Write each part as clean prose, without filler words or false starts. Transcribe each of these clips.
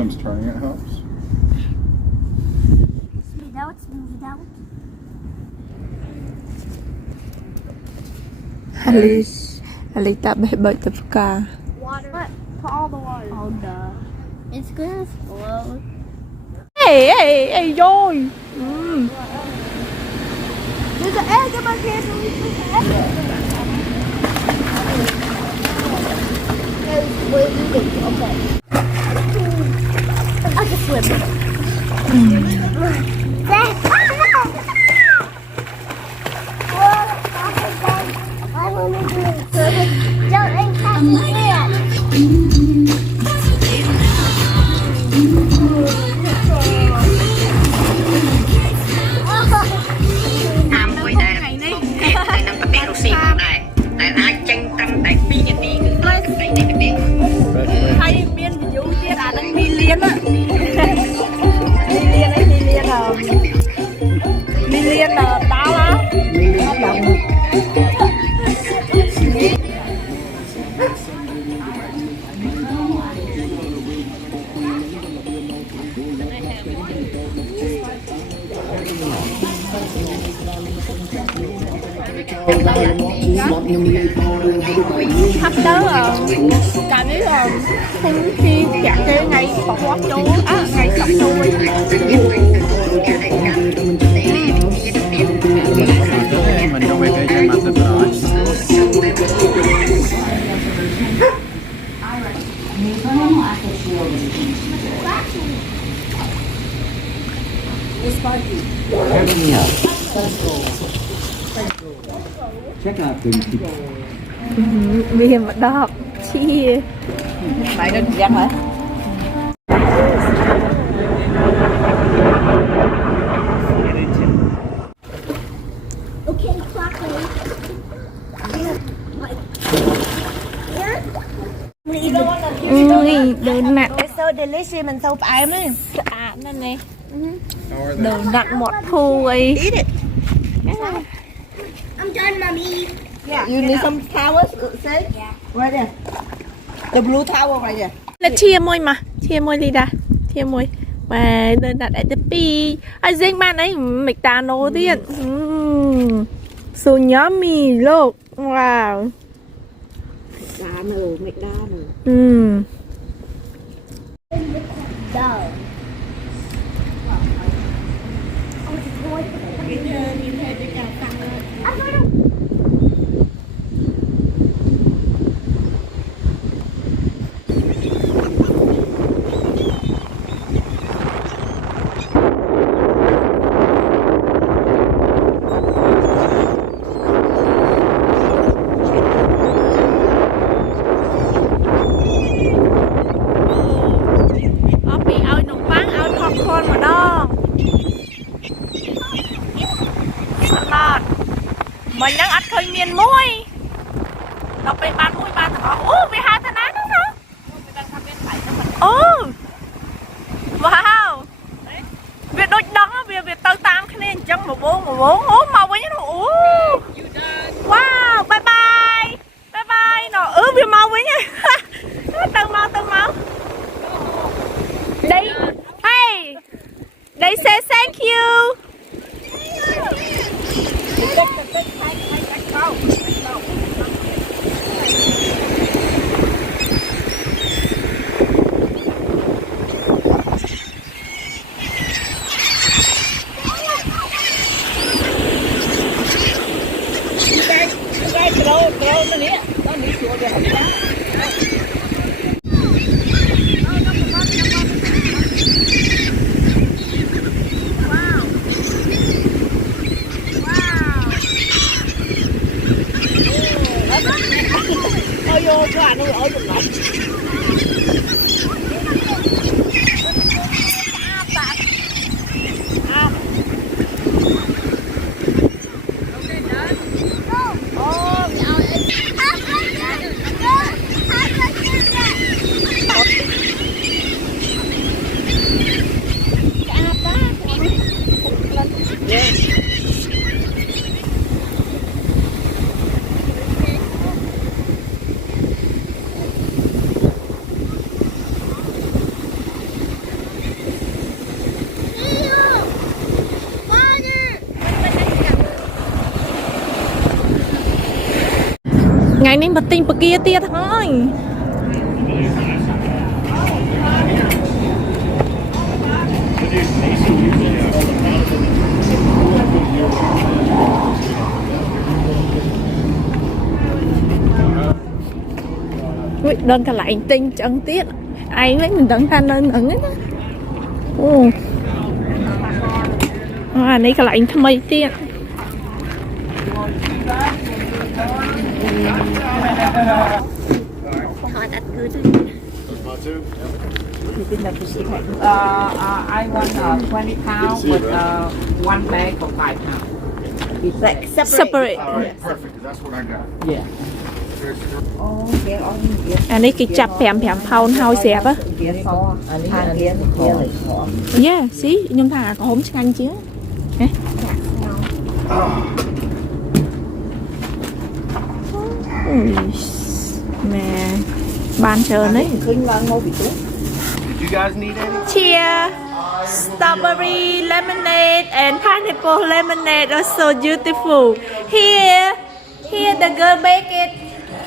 sometimes trying it helps. Smooth out, smooth out. Alita bebek tepka. Water. What? Put all the water. Oh, duh. It's gonna explode. Ê rồi. There's an egg in my pants. Okay. I can swim. I want to do it. Don't Mùi này một cái này nằm tập đèn xì vào này tại ai tranh trăng tại phi nhà đi cứ lấy cái này cái đi Hay miên ví dụ tiết đang mi liên á. Mi liên ấy, mi liên là mi liên là tao á. Hấp tớ là cả đấy là không khi chặt cái ngày bọc hót chú ngày sọc chui Mình không biết cái mặt thật rồi. Check out the vì mà đọc chi mày đơn giản hả Okay, chocolate. đồ nặng It's so delicious and so ấm ấy. nè nè đồ nặng mọt thu ấy Eat it. I'm done, Mommy. Yeah. You need some towels, say? Yeah. Right there. The blue towel right there. là chia môi đi ra chia môi mà đơn đặt ở tập pi ai riêng ban ấy mịch tà nô tiên so yummy look wow Đá nở, mệt đá nở. Dog. mình đang ăn khơi miên muối đọc bên bán muối bán thằng ô vì hai thằng án đó hả wow việc đôi đó việc tao tam cái này chẳng một bốn ố màu với nhau wow bye bye nó việc màu với nhau từng màu đây hey they say thank you Vô cái anh nó ở trong ngọc. ngày nay bật tinh bật kia tia thôi đơn cả lại tinh chân tiết ai lấy mình đừng than lên ẩn á này cả lại tham mây tiết I want 20 pounds with one bag of 5 pounds. Like separate All right, perfect, 'cause that's what I got. Yeah. anh ấy cái chặt phèm phao hao dẹp á yeah xí nhưng thà có hống anh chứ mẹ ban chờ đấy Did you guys need any? cheer strawberry lemonade and pineapple lemonade are so beautiful here the girl make it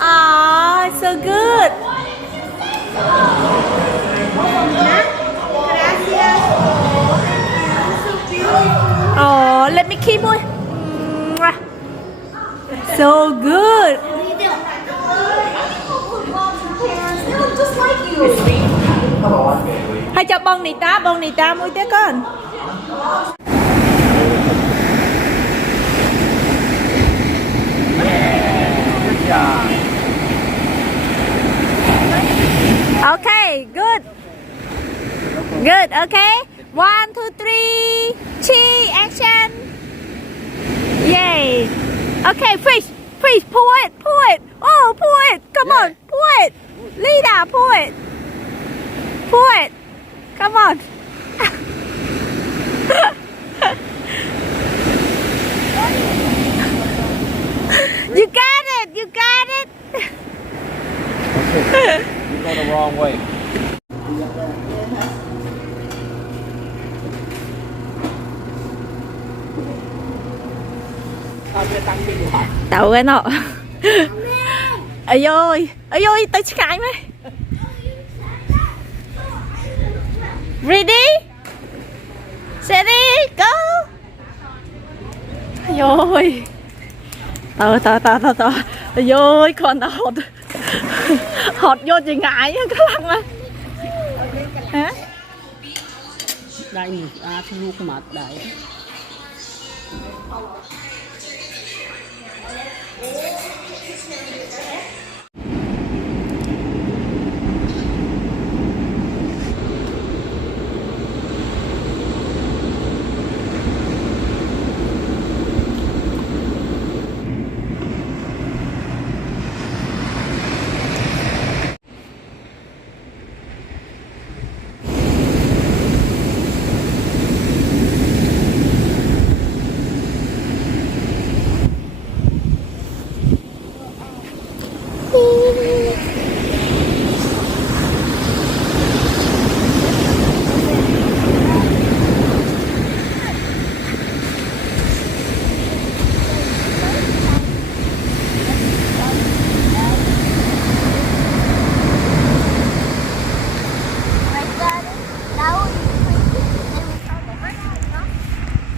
oh so good oh let me keep it so good hay cho bông nì ta mũi té con okay good okay 1 2 3 cheese action yay okay fish pull it oh pull it come on pull it Lida pull it come on you got it You go the wrong way. đậu cái nọ ơi ơi tới cái mấy ready steady go ơi tao ơi con tao hột vô chị ngại cái lăng á hả Đây một lúc mặt đấy.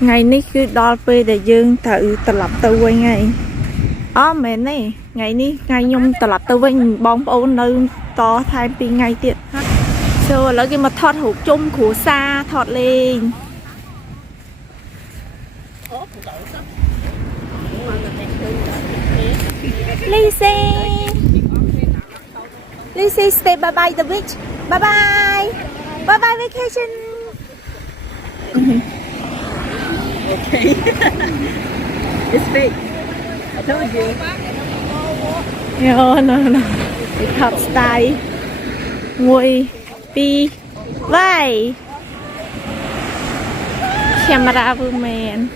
ngày ní cứ đo về để dương tự tập lập tự quay ngày mẹ này ngày ní ngày nhung tập lập tự quay bóng ôn nơi to thay pi ngày tiệt rồi là cái mà thọt hộp chung của xa thọt lên Lizzie stay bye bye the beach bye bye vacation. Okay. It's fake. I told you. No. Cái học style ngồi pi vai camera woman